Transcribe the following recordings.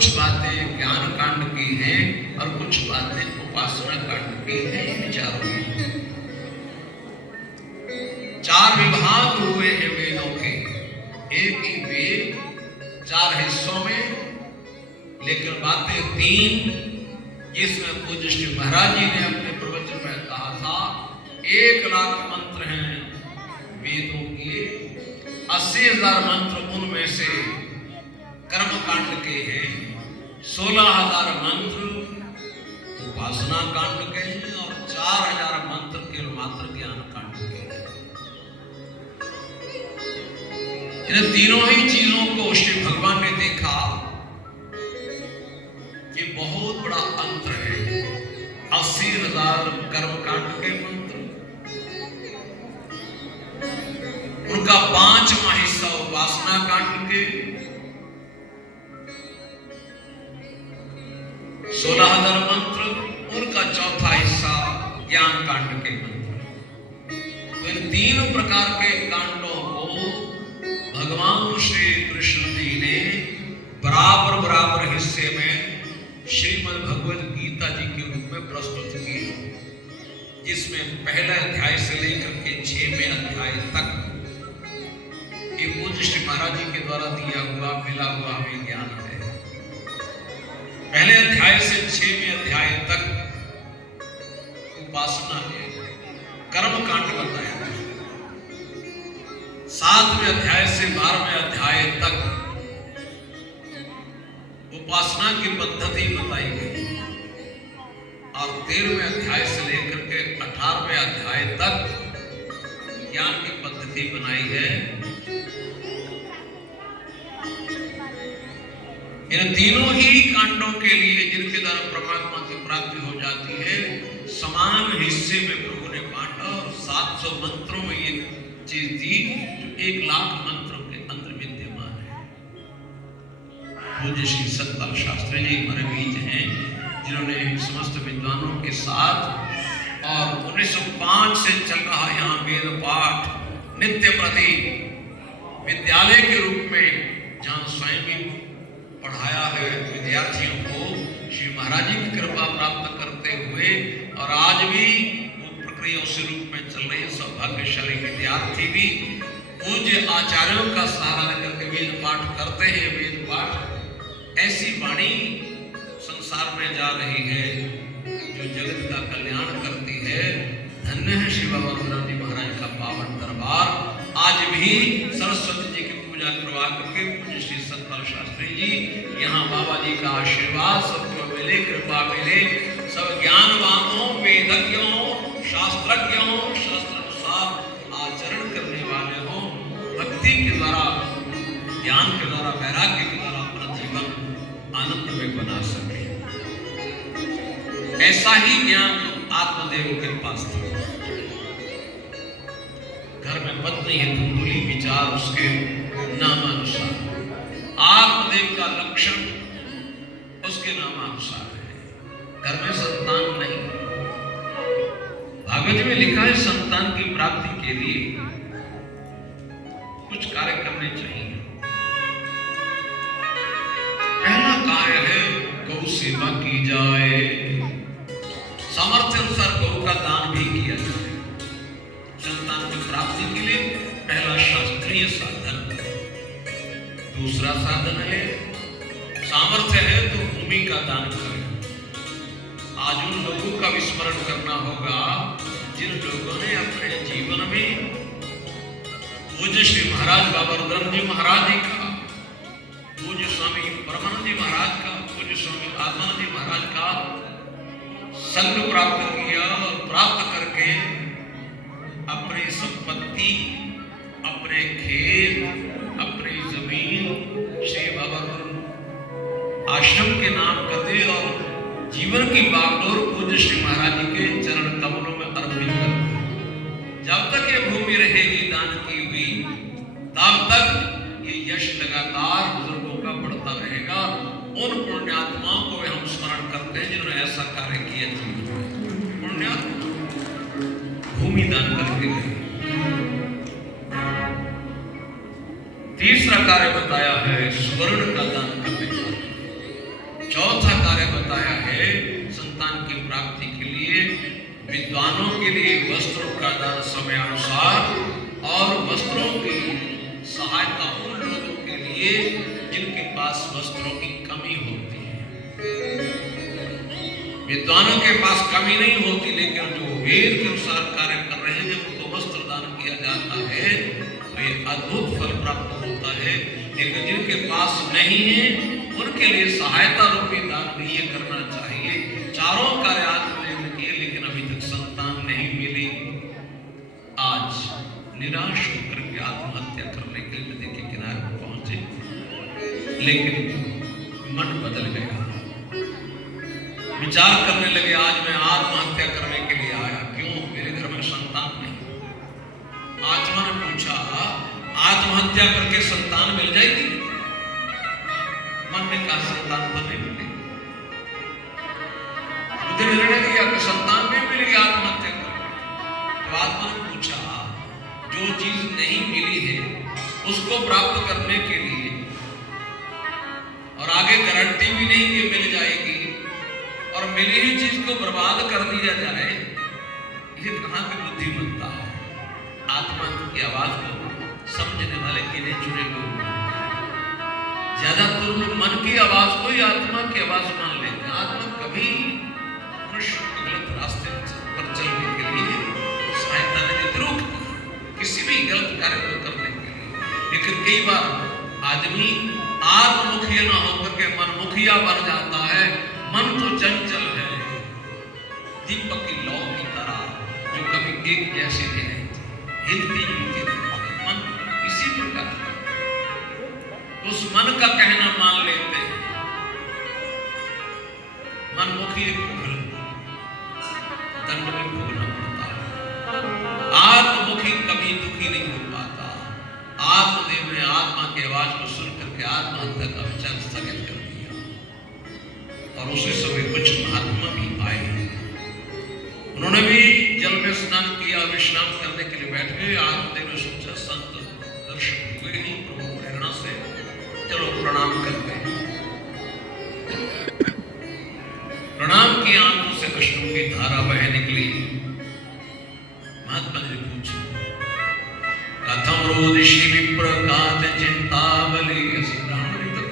कुछ बातें ज्ञान कांड की हैं और कुछ बातें उपासना कांड की हैं। विचारों की 4 विभाग हुए हैं वेदों के, एक ही वेद 4 हिस्सों में, लेकिन बातें 3, जिसमें पूज्य श्री महाराज जी ने अपने प्रवचन में कहा था 1 लाख मंत्र हैं वेदों के, 80,000 मंत्र उनमें से कर्म कांड के हैं, 16,000 मंत्र उपासना कांड के हैं और 4,000 मंत्र केवल मात्र ज्ञान कांड के हैं। इन तीनों ही चीजों को श्री भगवान ने देखा कि बहुत बड़ा अंतर है। 80,000 कर्म कांड के मंत्र, उनका 5वां हिस्सा उपासना कांड के, 16,000 मंत्र, उनका 4था हिस्सा ज्ञान कांड के मंत्र। तो इन 3 प्रकार के कांडों को भगवान श्री कृष्ण जी ने बराबर हिस्से में श्रीमद् भगवद गीता जी के रूप में प्रस्तुत किया, जिसमें पहले अध्याय से लेकर के 6वें अध्याय तक ये पूज्य श्री महाराज जी के द्वारा दिया हुआ मिला हुआ हमें ज्ञान है। पहले अध्याय से 6वें अध्याय तक उपासना है, कर्म कांड बताया है। 7वें अध्याय से 12वें अध्याय तक उपासना की पद्धति बताई गई और 13वें अध्याय से लेकर के 18वें अध्याय तक ज्ञान की पद्धति बनाई है। इन तीनों ही कांडों के लिए जिनके द्वारा परमात्मा की प्राप्ति हो जाती है, समान हिस्से में प्रभु ने बांटा और 700 मंत्रों में ये चीज दी जो 1 लाख मंत्रों के अंदर विद्यमान है। पूज्य श्री सतपाल शास्त्री जी हमारे बीच हैं, जिन्होंने समस्त विद्वानों के साथ और 1905 से चल रहा यहाँ वेद पाठ नित्य प्रति विद्यालय के रूप में, जहाँ स्वयं भी पढ़ाया है विद्यार्थियों को, श्री महाराज जी की कृपा प्राप्त करते हुए, और आज भी वो प्रक्रिया उसी रूप में चल रही है। सौभाग्यशाली विद्यार्थी भी पूज्य आचार्यों का सहारा लेकर के वेद पाठ करते हैं। वेद पाठ ऐसी वाणी संसार में जा रही है जो जगत का कल्याण करती है। धन्य है श्री बाबा रुद्रनाथ जी महाराज का पावन दरबार। आज भी सरस्वती जी की पूजा करवा करके पूज्य श्री सतपाल शास्त्री जी यहाँ बाबा जी का आशीर्वाद सबको मिले, कृपा मिले। सब ज्ञानवानों, वेदज्ञों, शास्त्रज्ञों, शास्त्र अनुसार आचरण करने वाले हों, भक्ति के द्वारा, ज्ञान के द्वारा, वैराग्य के द्वारा अपना जीवन आनंद में बना सके। ऐसा ही ज्ञान आत्मदेव के पास था। घर में पत्नी है धुंधुली विचार उसके नामानुसार, आत्मदेव का लक्षण उसके नामानुसार है। घर में संतान नहीं, भागवत में लिखा है संतान की प्राप्ति के लिए कुछ कार्य करने चाहिए। पहला कार्य है गौ सेवा की जाए, सामर्थ्य अनुसार गौ का दान भी किया जाए। संतान की प्राप्ति के लिए पहला शास्त्रीय साधन। दूसरा साधन है सामर्थ्य है तो भूमि का दान करें। आज उन लोगों का विस्मरण करना होगा जिन लोगों ने अपने जीवन में पूज्य श्री महाराज बाबा रुद्रनाथ जी महाराज जी का, पूज्य स्वामी परमानंद जी महाराज का, पूज्य स्वामी आत्मानंद जी महाराज का संग प्राप्त किया और प्राप्त करके अपनी संपत्ति, अपने खेत, अपनी जमीन श्री बाबा आश्रम के नाम कर दे और जीवन की बागडोर पूज्य श्री महाराज जी के चरण कमलों में अर्पित कर दे। जब तक ये भूमि रहेगी दान की हुई, तब तक ये यश लगातार बुजुर्गों का बढ़ता रहेगा। उन पुण्यात्माओं को हम स्मरण करते हैं जिन्होंने ऐसा कार्य किया। पुण्यात्मा भूमि दान करके गए। तीसरा कार्य बताया है स्वर्ण का दान करने का। विद्वानों के लिए वस्त्रों का दान समयानुसार और वस्त्रों की सहायता उन लोगों के लिए जिनके पास वस्त्रों की कमी होती है। विद्वानों के पास कमी नहीं होती, लेकिन जो वेद के अनुसार कार्य कर रहे हैं जब उनको वस्त्र दान किया जाता है तो ये अद्भुत फल प्राप्त होता है। लेकिन जिनके पास नहीं है उनके लिए सहायता रूपी दान भी ये करना चाहिए। चारों कार्य आत्मदेव ने किए, लेकिन अभी तक संतान नहीं मिली। आज निराश होकर के आत्महत्या करने के लिए नदी के किनारे पर पहुंचे, लेकिन मन बदल गया। विचार करने लगे, आज मैं आत्महत्या करने के लिए आया, क्यों? मेरे घर में संतान नहीं। आत्मा ने पूछा, आत्महत्या करके संतान मिल जाएगी? मन ने कहा, संतान तो नहीं मिलेगी। बुद्धि ने निर्णय लिया कि संतान नहीं मिलेगी आत्महत्या करके। तो आत्मा ने पूछा, जो चीज नहीं मिली है उसको प्राप्त करने के लिए और आगे गारंटी भी नहीं कि मिल जाएगी और मिली हुई चीज को बर्बाद कर दिया जाए, ये कहां की बुद्धिमत्ता है? आत्मा की आवाज को समझने वाले गिने चुने लोग, ज्यादातर लोग मन की आवाज को ही आत्मा की आवाज मान लेते हैं। आत्मा कभी मनुष्य को गलत रास्ते पर चलने के लिए सहायता नहीं रोकती, किसी भी गलत कार्य को करने के लिए। लेकिन कई बार आदमी आत्ममुखी न होकर के मनमुखिया बन जाता है। मन तो चंचल है, दीपक की लौ की तरह, जो कभी एक जैसे नहीं रहती, हिलती जुलती नहीं। मन इसी प्रकार उस मन का कहना मान लेते हैं। मनमुखी को दंड में भोगना पड़ता है। आत्ममुखी कभी दुखी नहीं हो पाता। आत्मदेव ने आत्मा की आवाज को सुन करके आत्महत्या का विचार स्थगित कर दिया। और उसी समय कुछ महात्मा भी आए, उन्होंने भी जल में स्नान किया, विश्राम करने के लिए बैठ गए। आत्मदेव ने सोचा, संत दर्शक हुए ही प्रभु प्रेरणा से, चलो प्रणाम करते हैं। प्रणाम की आंखों से अश्रु की धारा बह निकली। महात्मा जी ने पूछा, कथम रोदिषि विप्र कात चिंतावली। ब्राह्मण जी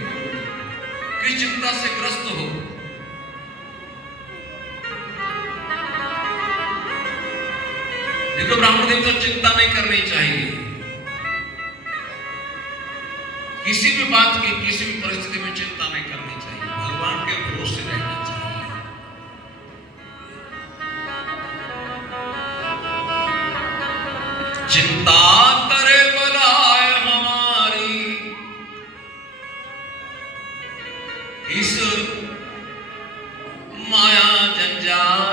किस चिंता से ग्रस्त हो? देखो ब्राह्मण देव तो चिंता नहीं करनी चाहिए, किसी भी बात की, किसी भी परिस्थिति में चिंता नहीं करनी चाहिए। भगवान के भरोसे रहना चाहिए। चिंता करे बलाय हमारी, इस माया जंजाल